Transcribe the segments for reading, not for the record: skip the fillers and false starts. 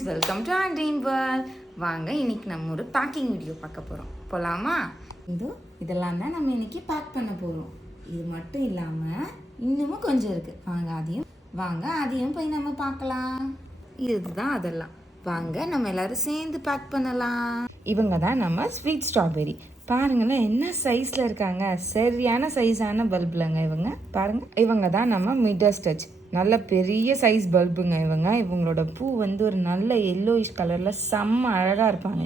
Friends, welcome to our dream world. வாங்க இன்னைக்கு நம்ம ஒரு பேக்கிங் வீடியோ பார்க்க போகிறோம். போகலாமா? இதெல்லாம் தான் நம்ம இன்னைக்கு பேக் பண்ண போகிறோம். இது மட்டும் இல்லாமல் இன்னமும் கொஞ்சம் இருக்குது. வாங்க அதையும் போய் நம்ம பார்க்கலாம். இதுதான் அதெல்லாம். வாங்க நம்ம எல்லாரும் சேர்ந்து பேக் பண்ணலாம். இவங்க தான் நம்ம ஸ்வீட் ஸ்ட்ராபெரி. பாருங்களேன் என்ன சைஸில் இருக்காங்க. சரியான சைஸான பல்புலங்க இவங்க. பாருங்க, இவங்க தான் நம்ம மிடஸ் டச். நல்ல பெரிய சைஸ் பல்புங்க இவங்களோட பூ வந்து ஒரு நல்ல எல்லோயிஷ் கலரில் செம்ம அழகாக இருப்பாங்க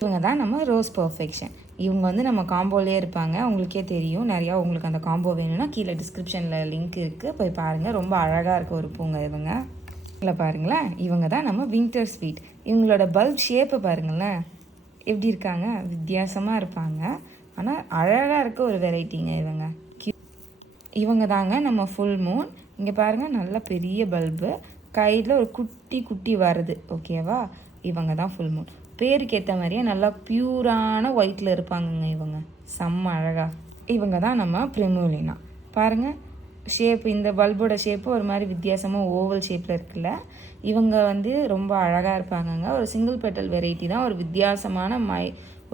இவங்க தான் நம்ம ரோஸ் பர்ஃபெக்ஷன். இவங்க வந்து நம்ம காம்போலே இருப்பாங்க. உங்களுக்கே தெரியும். நிறையா உங்களுக்கு அந்த காம்போ வேணும்னா கீழே டிஸ்கிரிப்ஷனில் லிங்க் இருக்குது, போய் பாருங்கள். ரொம்ப அழகாக இருக்க ஒரு பூங்க இல்லை பாருங்களேன். இவங்க தான் நம்ம வின்டர் ஸ்வீட். இவங்களோட பல்ப் ஷேப்பை பாருங்களேன் எப்படி இருக்காங்க. வித்தியாசமாக இருப்பாங்க, ஆனால் அழகாக இருக்க ஒரு வெரைட்டிங்க இவங்க தாங்க நம்ம ஃபுல் மூன். இங்கே பாருங்கள், நல்ல பெரிய பல்பு, கையில் ஒரு குட்டி குட்டி வருது. ஓகேவா? இவங்க தான் ஃபுல் மூன். பேருக்கு ஏற்ற மாதிரியே நல்லா பியூரான ஒயிட்டில் இருப்பாங்கங்க இவங்க. செம்ம அழகா. இவங்க தான் நம்ம ப்ரிமூலினா. பாருங்கள் ஷேப், இந்த பல்போட ஷேப்பு ஒரு மாதிரி வித்தியாசமாக ஓவல் ஷேப்பில் இருக்குல்ல. இவங்க வந்து ரொம்ப அழகாக இருப்பாங்கங்க. ஒரு சிங்கிள் பெட்டல் வெரைட்டி தான். ஒரு வித்தியாசமான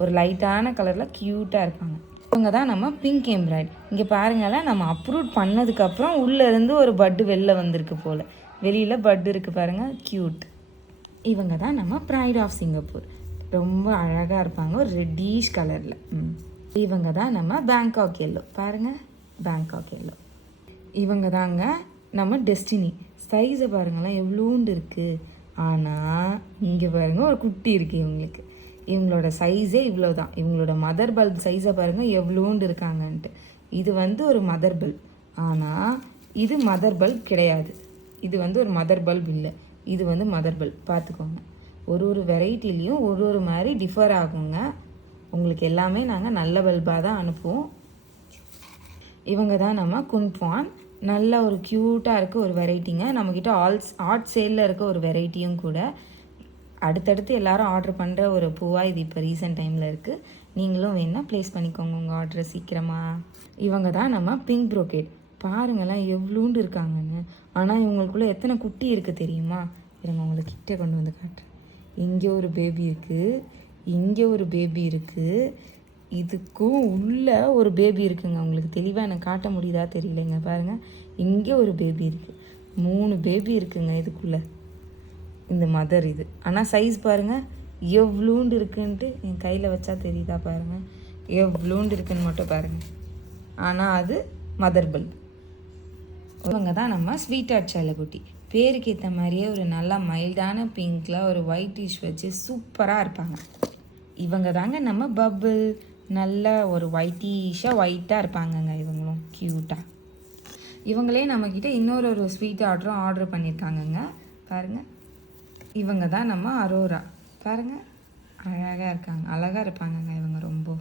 ஒரு லைட்டான கலரில் க்யூட்டாக இருப்பாங்க. இவங்க தான் நம்ம பிங்க் எம்ப்ராய்ட். இங்கே பாருங்களேன், நம்ம அப்ரூவ் பண்ணதுக்கப்புறம் உள்ளேருந்து ஒரு பட்டு வெளில வந்திருக்கு போல். வெளியில் பட்டு இருக்குது பாருங்கள், க்யூட். இவங்க தான் நம்ம ப்ரைட் ஆஃப் சிங்கப்பூர். ரொம்ப அழகாக இருப்பாங்க, ஒரு ரெட்டிஷ் கலரில். இவங்க தான் நம்ம பேங்காக் எல்லோ. பாருங்கள், பேங்காக் எல்லோ. இவங்க தாங்க நம்ம டெஸ்டினி. சைஸை பாருங்களேன் எவ்வளோண்டு இருக்குது. ஆனால் இங்கே பாருங்கள் ஒரு குட்டி இருக்குது இவங்களோட சைஸே இவ்வளோ தான். இவங்களோட மதர் பல்ப் சைஸை பாருங்கள் எவ்வளோண்டு இருக்காங்கன்ட்டு. இது வந்து ஒரு மதர் பல்ப், ஆனால் இது மதர் பல்ப் கிடையாது. இது வந்து ஒரு மதர் பல்ப் இல்லை, இது வந்து மதர் பல்ப். பார்த்துக்கோங்க, ஒரு வெரைட்டிலையும் ஒரு மாதிரி டிஃபர் ஆகுங்க. உங்களுக்கு எல்லாமே நாங்கள் நல்ல பல்பாக தான் அனுப்புவோம். இவங்க தான் நம்ம குன்பான். நல்ல ஒரு க்யூட்டாக இருக்க ஒரு வெரைட்டிங்க. நம்மக்கிட்ட ஆர்ட் சேலில் இருக்க ஒரு வெரைட்டியும் கூட. அடுத்தடுத்து எல்லாரும் ஆர்டர் பண்ணுற ஒரு பூவாக இது இப்போ ரீசெண்ட் டைமில் இருக்குது. நீங்களும் வேணால் ப்ளேஸ் பண்ணிக்கோங்க உங்கள் ஆர்டரை சீக்கிரமாக. இவங்க தான் நம்ம பிங்க் ப்ரோக்கேட். பாருங்கள்லாம் எவ்வளோண்டு இருக்காங்கன்னு. ஆனால் இவங்களுக்குள்ளே எத்தனை குட்டி இருக்குது தெரியுமா? இருங்க உங்களுக்கு கிட்டே கொண்டு வந்து காட்டுறேன். இங்கே ஒரு பேபி இருக்குது, இங்கே ஒரு பேபி இருக்குது, இதுக்கும் உள்ள ஒரு பேபி இருக்குங்க. உங்களுக்கு தெளிவாக எனக்கு காட்ட முடியுதா தெரியலைங்க. பாருங்கள், இங்கே ஒரு பேபி இருக்குது. 3 பேபி இருக்குங்க இதுக்குள்ளே. இந்த மதர் இது. ஆனால் சைஸ் பாருங்கள் எவ்வளோண்டு இருக்குன்ட்டு. என் கையில் வச்சா தெரியுதா பாருங்கள், எவ்வளோண்டு இருக்குன்னு மட்டும் பாருங்கள். ஆனால் அது மதர் பல்ப். இவங்க தான் நம்ம ஸ்வீட் ஹார்ட் செல்லக்குட்டி. பேருக்கு ஏற்ற மாதிரியே ஒரு நல்லா மைல்டான பிங்க்கில் ஒரு ஒயிட் டிஷ் வச்சு சூப்பராக இருப்பாங்க. இவங்க தாங்க நம்ம பப்பிள். நல்ல ஒரு ஒயிட்டாக இருப்பாங்கங்க இவங்களும் க்யூட்டாக. இவங்களே நம்மக்கிட்ட இன்னொரு ஸ்வீட் ஆர்டர் பண்ணியிருக்காங்கங்க. பாருங்கள், இவங்க தான் நம்ம அரோரா. பாருங்கள் அழகாக இருப்பாங்கங்க இவங்க ரொம்ப.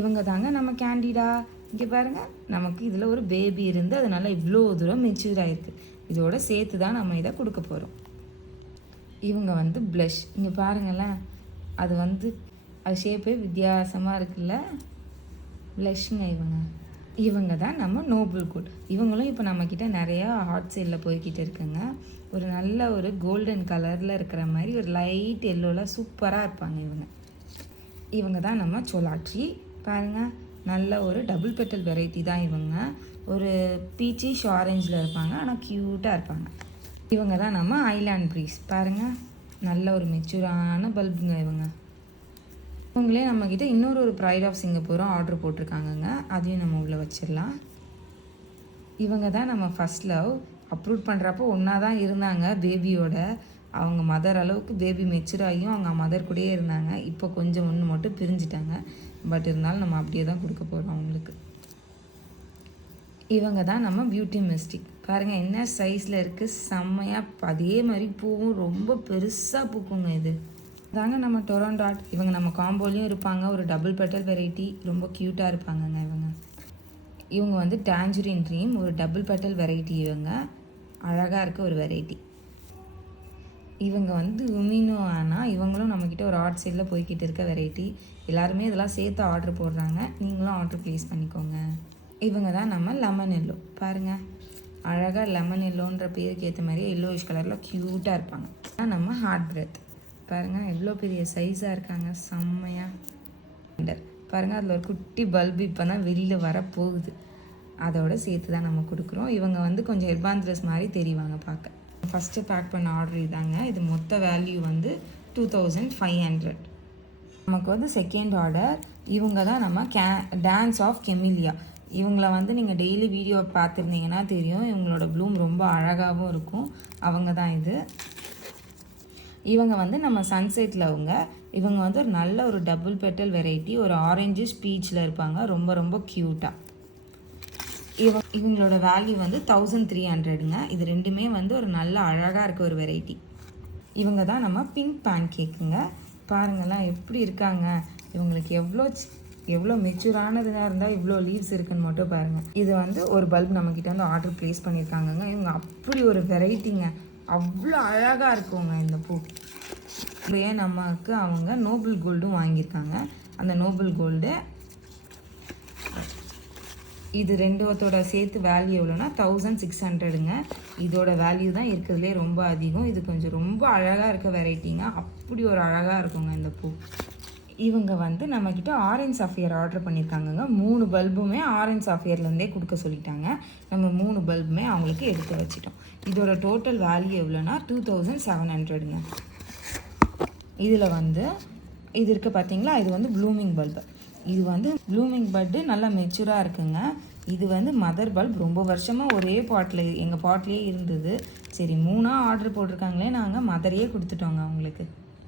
இவங்க தாங்க நம்ம கேண்டிடா. இங்கே பாருங்கள், நமக்கு இதில் ஒரு பேபி இருந்து அதனால இவ்வளோ தூரம் மெச்சூர் ஆகிருக்கு. இதோட சேர்த்து தான் நம்ம இதை கொடுக்க போகிறோம். இவங்க வந்து ப்ளஷ். இங்கே பாருங்களேன், அது ஷேப்பே வித்தியாசமாக இருக்குல்ல. ப்ளஷ்ங்க இவங்க தான் நம்ம நோபல் கோட். இவங்களும் இப்போ நம்மக்கிட்ட நிறையா ஹாட் சேலில் போய்கிட்டு இருக்குங்க. ஒரு நல்ல ஒரு கோல்டன் கலரில் இருக்கிற மாதிரி ஒரு லைட் எல்லோவில் சூப்பராக இருப்பாங்க இவங்க தான் நம்ம சோலாட்ரி. பாருங்கள், நல்ல ஒரு டபுள் பெட்டல் வெரைட்டி தான் இவங்க. ஒரு பீச்சிஷ் ஆரஞ்சில் இருப்பாங்க, ஆனால் க்யூட்டாக இருப்பாங்க. இவங்க தான் நம்ம ஐலாண்ட் ப்ரீஸ். பாருங்கள், நல்ல ஒரு மெச்சூரான பல்புங்க இவங்களே நம்மக்கிட்ட இன்னொரு ப்ரைட் ஆஃப் சிங்கப்பூரும் ஆர்டர் போட்டிருக்காங்கங்க. அதையும் நம்ம உள்ளே வச்சிடலாம். இவங்க தான் நம்ம ஃபர்ஸ்ட் லவ். அப்ரூவ் பண்ணுறப்போ ஒன்றா தான் இருந்தாங்க பேபியோட. அவங்க மதர் அளவுக்கு பேபி மெச்சூர் ஆகியும் அவங்க மதர் கூடயே இருந்தாங்க. இப்போ கொஞ்சம் ஒன்று மட்டும் பிரிஞ்சிட்டாங்க. பட் இருந்தாலும் நம்ம அப்படியே தான் கொடுக்க போகிறோம் அவங்களுக்கு. இவங்க தான் நம்ம பியூட்டி மிஸ்டிக். பாருங்கள் என்ன சைஸில் இருக்குது, செம்மையாக. அதே மாதிரி பூவும் ரொம்ப பெருசாக பூக்குங்க இது. தாங்க நம்ம டொரண்டோ ஆர்ட். இவங்க நம்ம காம்போலையும் இருப்பாங்க. ஒரு டபுள் பெட்டல் வெரைட்டி, ரொம்ப க்யூட்டாக இருப்பாங்கங்க இவங்க வந்து டான்ஜரின் ட்ரீம், ஒரு டபுள் பெட்டல் வெரைட்டி. இவங்க அழகாக இருக்க ஒரு வெரைட்டி. இவங்க வந்து உமினோ. ஆனால் இவங்களும் நம்மக்கிட்ட ஒரு ஆர்ட் சைடில் போய்கிட்டு இருக்க வெரைட்டி. எல்லாருமே இதெல்லாம் சேர்த்து ஆர்டர் போடுறாங்க. நீங்களும் ஆர்டர் ப்ளேஸ் பண்ணிக்கோங்க. இவங்க தான் நம்ம லெமன் எல்லோ. பாருங்கள், அழகாக லெமன் எல்லோன்ற பேருக்கு ஏற்ற மாதிரியே எல்லோயிஷ் கலரில் க்யூட்டாக இருப்பாங்க. நம்ம ஹார்ட் பிரெத் பாருங்கள் எவ்வளோ பெரிய சைஸாக இருக்காங்க, செம்மையாக. பாருங்கள் அதில் ஒரு குட்டி பல்பு இப்போ தான் வெளில வரப்போகுது, அதோட சேர்த்து தான் நம்ம கொடுக்குறோம். இவங்க வந்து கொஞ்சம் ஹெர்பாந்திரஸ் மாதிரி தெரிவாங்க பார்க்க. ஃபஸ்ட்டு பேக் பண்ண ஆர்டர் இதாங்க. இது மொத்த வேல்யூ வந்து 2500. நமக்கு வந்து செகண்ட் ஆர்டர். இவங்க தான் நம்ம டான்ஸ் ஆஃப் கெமிலியா. இவங்கள வந்து நீங்கள் டெய்லி வீடியோ பார்த்துருந்தீங்கன்னா தெரியும், இவங்களோட ப்ளூம் ரொம்ப அழகாகவும் இருக்கும். அவங்க தான் இது. இவங்க வந்து நம்ம சன்செட்டில் இவங்க வந்து ஒரு நல்ல ஒரு டபுள் பெட்டல் வெரைட்டி, ஒரு ஆரஞ்சு ஸ்பீச்சில் இருப்பாங்க, ரொம்ப ரொம்ப க்யூட்டாக. இவங்களோட வேல்யூ வந்து 1300ங்க. இது ரெண்டுமே வந்து ஒரு நல்ல அழகாக இருக்க ஒரு வெரைட்டி. இவங்க தான் நம்ம பிங்க் பேன் கேக்குங்க. பாருங்கள்லாம் எப்படி இருக்காங்க, இவங்களுக்கு எவ்வளோ மெச்சூரானதாக இருந்தால் இவ்வளோ லீவ்ஸ் இருக்குன்னு மட்டும் பாருங்கள். இது வந்து ஒரு பல்ப் நம்மக்கிட்ட வந்து ஆர்டர் ப்ளேஸ் பண்ணியிருக்காங்கங்க. இவங்க அப்படி ஒரு வெரைட்டிங்க, அவ்வளோ அழகாக இருக்குங்க இந்த பூ. இப்படியே நமக்கு அவங்க நோபல் கோல்டும் வாங்கியிருக்காங்க. அந்த நோபல் கோல்டு இது ரெண்டோத்தோட சேர்த்து வேல்யூ எவ்வளோன்னா 1600ங்க. இதோட வேல்யூ தான் இருக்கிறதுலே ரொம்ப அதிகம். இது கொஞ்சம் ரொம்ப அழகாக இருக்க வெரைட்டிங்க, அப்படி ஒரு அழகாக இருக்குங்க இந்த பூ. இவங்க வந்து நம்மக்கிட்ட ஆரஞ்ச் சஃபியர் ஆர்டர் பண்ணியிருக்காங்கங்க. 3 பல்புமே ஆரஞ்ச் சஃபியர்லேருந்தே கொடுக்க சொல்லிட்டாங்க. நம்ம 3 பல்புமே அவங்களுக்கு எடுத்து வச்சிட்டோம். இதோட டோட்டல் வேல்யூ எவ்வளோன்னா 2700ங்க. இதில் வந்து இது இருக்குது பார்த்தீங்களா, இது வந்து ப்ளூமிங் பல்பு. இது வந்து ப்ளூமிங் பட்டு நல்லா மெச்சூராக இருக்குங்க. இது வந்து மதர் பல்ப், ரொம்ப வருஷமாக ஒரே பாட்டில் எங்கள் பாட்லேயே இருந்தது. சரி 3 ஆர்டர் போட்டிருக்காங்களே, நாங்கள் மதரையே கொடுத்துட்டோங்க அவங்களுக்கு.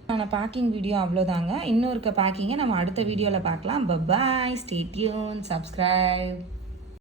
நான் பேக்கிங் வீடியோ அவ்வளோதாங்க. இன்னும் இருக்க பேக்கிங்கை நம்ம அடுத்த வீடியோவில் பார்க்கலாம். பாய், ஸ்டே டியூன், சப்ஸ்கிரைப்.